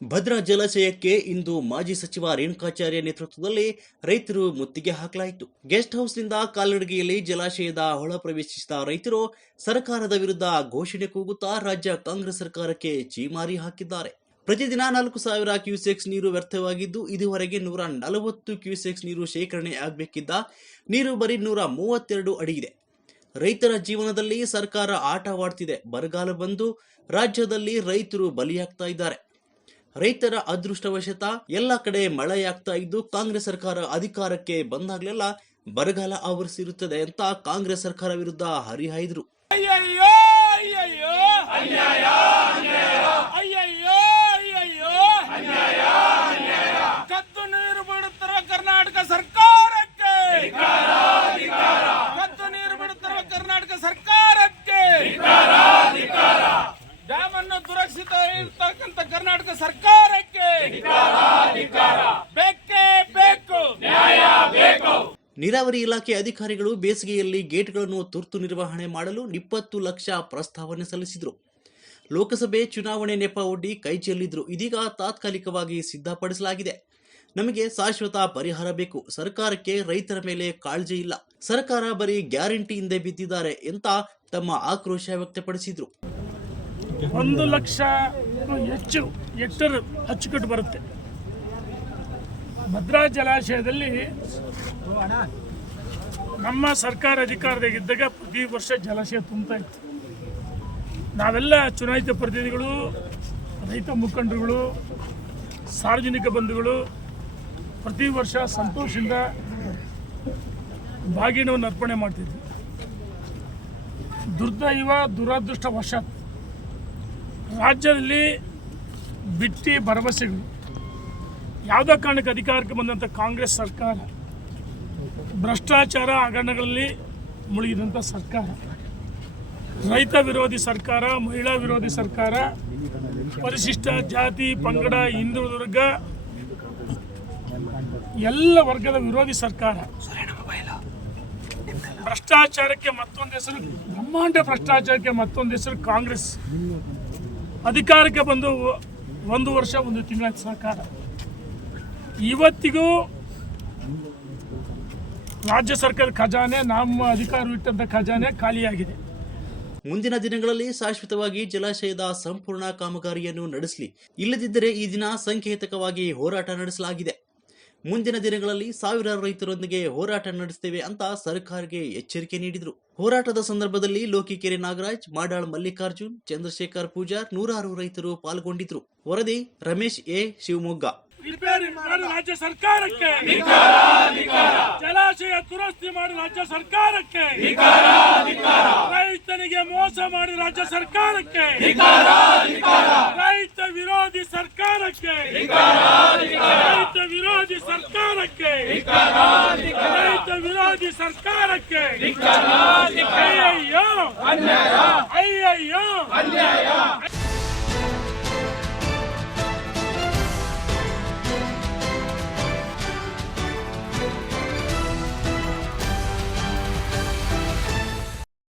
ಭದ್ರಾ ಜಲಾಶಯಕ್ಕೆ ಇಂದು ಮಾಜಿ ಸಚಿವ ರೇಣುಕಾಚಾರ್ಯ ನೇತೃತ್ವದಲ್ಲಿ ರೈತರು ಮುತ್ತಿಗೆ ಹಾಕಲಾಯಿತು. ಗೆಸ್ಟ್ ಹೌಸ್ನಿಂದ ಕಾಲ್ನಡಿಗೆಯಲ್ಲಿ ಜಲಾಶಯದ ಒಳ ಪ್ರವೇಶಿಸಿದ ರೈತರು ಸರ್ಕಾರದ ವಿರುದ್ಧ ಘೋಷಣೆ ಕೂಗುತ್ತಾ ರಾಜ್ಯ ಕಾಂಗ್ರೆಸ್ ಸರ್ಕಾರಕ್ಕೆ ಛೀಮಾರಿ ಹಾಕಿದ್ದಾರೆ. ಪ್ರತಿದಿನ 4,000 ಕ್ಯೂಸೆಕ್ಸ್ ನೀರು ವ್ಯರ್ಥವಾಗಿದ್ದು, ಇದುವರೆಗೆ 140 ಕ್ಯೂಸೆಕ್ಸ್ ನೀರು ಶೇಖರಣೆ ಆಗಬೇಕಿದ್ದ ನೀರು ಬರೀ 132 ಅಡಿ ಇದೆ. ರೈತರ ಜೀವನದಲ್ಲಿ ಸರ್ಕಾರ ಆಟವಾಡ್ತಿದೆ. ಬರಗಾಲ ಬಂದು ರಾಜ್ಯದಲ್ಲಿ ರೈತರು ಬಲಿಯಾಗ್ತಾ ಇದ್ದಾರೆ. ರೈತರ ಅದೃಷ್ಟವಶತ ಎಲ್ಲ ಕಡೆ ಮಳೆಯಾಗ್ತಾ ಇದ್ದು, ಕಾಂಗ್ರೆಸ್ ಸರ್ಕಾರ ಅಧಿಕಾರಕ್ಕೆ ಬಂದಾಗಲೆಲ್ಲ ಬರಗಾಲ ಆವರಿಸಿರುತ್ತದೆ ಅಂತ ಕಾಂಗ್ರೆಸ್ ಸರ್ಕಾರ ವಿರುದ್ಧ ಹರಿಹಾಯ್ದರು. ಕದ್ದು ನೀರು ಬಿಡುತ್ತಿರುವ ಕರ್ನಾಟಕ ಸರ್ಕಾರಕ್ಕೆ, ಕದ್ದು ನೀರು ಬಿಡುತ್ತಿರುವ ಕರ್ನಾಟಕ ಸರ್ಕಾರಕ್ಕೆ, ಡ್ಯಾಮ್ ಅನ್ನು ಸುರಕ್ಷಿತ ಇರ್ತಕ್ಕಂಥ ಕರ್ನಾಟಕ ಸರ್ಕಾರಕ್ಕೆ ಬೇಕೇ ಬೇಕು, ನ್ಯಾಯ ಬೇಕು. ನೀರಾವರಿ ಇಲಾಖೆ ಅಧಿಕಾರಿಗಳು ಬೇಸಿಗೆಯಲ್ಲಿ ಗೇಟ್ಗಳನ್ನು ತುರ್ತು ನಿರ್ವಹಣೆ ಮಾಡಲು 20 ಲಕ್ಷ ಪ್ರಸ್ತಾವನೆ ಸಲ್ಲಿಸಿದರು. ಲೋಕಸಭೆ ಚುನಾವಣೆ ನೆಪ ಒಡ್ಡಿ ಕೈ ಚೆಲ್ಲಿದ್ರು. ಇದೀಗ ತಾತ್ಕಾಲಿಕವಾಗಿ ಸಿದ್ಧಪಡಿಸಲಾಗಿದೆ. ನಮಗೆ ಶಾಶ್ವತ ಪರಿಹಾರ ಬೇಕು. ಸರ್ಕಾರಕ್ಕೆ ರೈತರ ಮೇಲೆ ಕಾಳಜಿ ಇಲ್ಲ. ಸರ್ಕಾರ ಬರೀ ಗ್ಯಾರಂಟಿ ಹಿಂದೆ ಬಿದ್ದಿದ್ದಾರೆ ಅಂತ ತಮ್ಮ ಆಕ್ರೋಶ ವ್ಯಕ್ತಪಡಿಸಿದ್ರು. 1 ಲಕ್ಷ ಹೆಚ್ಚು ಹೆಕ್ಟರ್ ಅಚ್ಚುಕಟ್ಟು ಬರುತ್ತೆ. ಭದ್ರಾ ಜಲಾಶಯದಲ್ಲಿ ನಮ್ಮ ಸರ್ಕಾರ ಅಧಿಕಾರದಾಗಿದ್ದಾಗ ಪ್ರತಿ ವರ್ಷ ಜಲಾಶಯ ತುಂಬ್ತಾ ಇತ್ತು. ನಾವೆಲ್ಲ ಚುನಾಯಿತ ಪ್ರತಿನಿಧಿಗಳು, ರೈತ ಮುಖಂಡರುಗಳು, ಸಾರ್ವಜನಿಕ ಬಂಧುಗಳು ಪ್ರತಿ ವರ್ಷ ಸಂತೋಷದಿಂದ ಬಾಗಿನವನ್ನು ಅರ್ಪಣೆ ಮಾಡ್ತಿದ್ವಿ. ದುರದೃಷ್ಟವಶಾತ್ ರಾಜ್ಯದಲ್ಲಿ ಬಿಟ್ಟಿ ಭರವಸೆಗಳು, ಯಾವುದೇ ಕಾರಣಕ್ಕೆ ಅಧಿಕಾರಕ್ಕೆ ಬಂದಂಥ ಕಾಂಗ್ರೆಸ್ ಸರ್ಕಾರ ಭ್ರಷ್ಟಾಚಾರ ಹಗರಣಗಳಲ್ಲಿ ಮುಳುಗಿದಂಥ ಸರ್ಕಾರ, ರೈತ ವಿರೋಧಿ ಸರ್ಕಾರ, ಮಹಿಳಾ ವಿರೋಧಿ ಸರ್ಕಾರ, ಪರಿಶಿಷ್ಟ ಜಾತಿ ಪಂಗಡ ಹಿಂದುಳಿದ ವರ್ಗ ಎಲ್ಲ ವರ್ಗದ ವಿರೋಧಿ ಸರ್ಕಾರ. ಭ್ರಷ್ಟಾಚಾರಕ್ಕೆ ಮತ್ತೊಂದು ಹೆಸರು, ಬ್ರಹ್ಮಾಂಡ ಭ್ರಷ್ಟಾಚಾರಕ್ಕೆ ಮತ್ತೊಂದು ಹೆಸರು ಕಾಂಗ್ರೆಸ್. ಅಧಿಕಾರಕ್ಕೆ ಬಂದು 1 ವರ್ಷ 1 ತಿಂಗಳ ಸರ್ಕಾರ. ಇವತ್ತಿಗೂ ರಾಜ್ಯ ಸರ್ಕಾರದ ಖಜಾನೆ, ನಮ್ಮ ಅಧಿಕಾರವಿಟ್ಟಂಥ ಖಜಾನೆ ಖಾಲಿಯಾಗಿದೆ. ಮುಂದಿನ ದಿನಗಳಲ್ಲಿ ಶಾಶ್ವತವಾಗಿ ಜಲಾಶಯದ ಸಂಪೂರ್ಣ ಕಾಮಗಾರಿಯನ್ನು ನಡೆಸಲಿ, ಇಲ್ಲದಿದ್ದರೆ ಈ ದಿನ ಸಂಕೇತಕವಾಗಿ ಹೋರಾಟ ನಡೆಸಲಾಗಿದೆ. ಮುಂದಿನ ದಿನಗಳಲ್ಲಿ ಸಾವಿರಾರು ರೈತರೊಂದಿಗೆ ಹೋರಾಟ ನಡೆಸುತ್ತೇವೆ ಅಂತ ಸರ್ಕಾರಕ್ಕೆ ಎಚ್ಚರಿಕೆ ನೀಡಿದರು. ಹೋರಾಟದ ಸಂದರ್ಭದಲ್ಲಿ ಲೋಕಿಕೆರೆ ನಾಗರಾಜ್, ಮಾಡಾಳ್ ಮಲ್ಲಿಕಾರ್ಜುನ್, ಚಂದ್ರಶೇಖರ್ ಪೂಜಾರ್, ನೂರಾರು ರೈತರು ಪಾಲ್ಗೊಂಡಿದ್ರು. ವರದಿ ರಮೇಶ್ ಎ, ಶಿವಮೊಗ್ಗ. ರಾಜ್ಯ ಸರ್ಕಾರಕ್ಕೆ ಜಲಾಶಯ ದುರಸ್ತಿ ಮಾಡಿ ರಾಜ್ಯ ಸರ್ಕಾರಕ್ಕೆ, ರೈತನಿಗೆ ಮೋಸ ಮಾಡಿ ರಾಜ್ಯ ಸರ್ಕಾರಕ್ಕೆ, ರೈತ ವಿರೋಧಿ ಸರ್ಕಾರಕ್ಕೆ, ರೈತ ವಿರೋಧಿ ಸರ್ಕಾರಕ್ಕೆ, ರೈತ ವಿರೋಧಿ ಸರ್ಕಾರಕ್ಕೆ ಅಯ್ಯೋ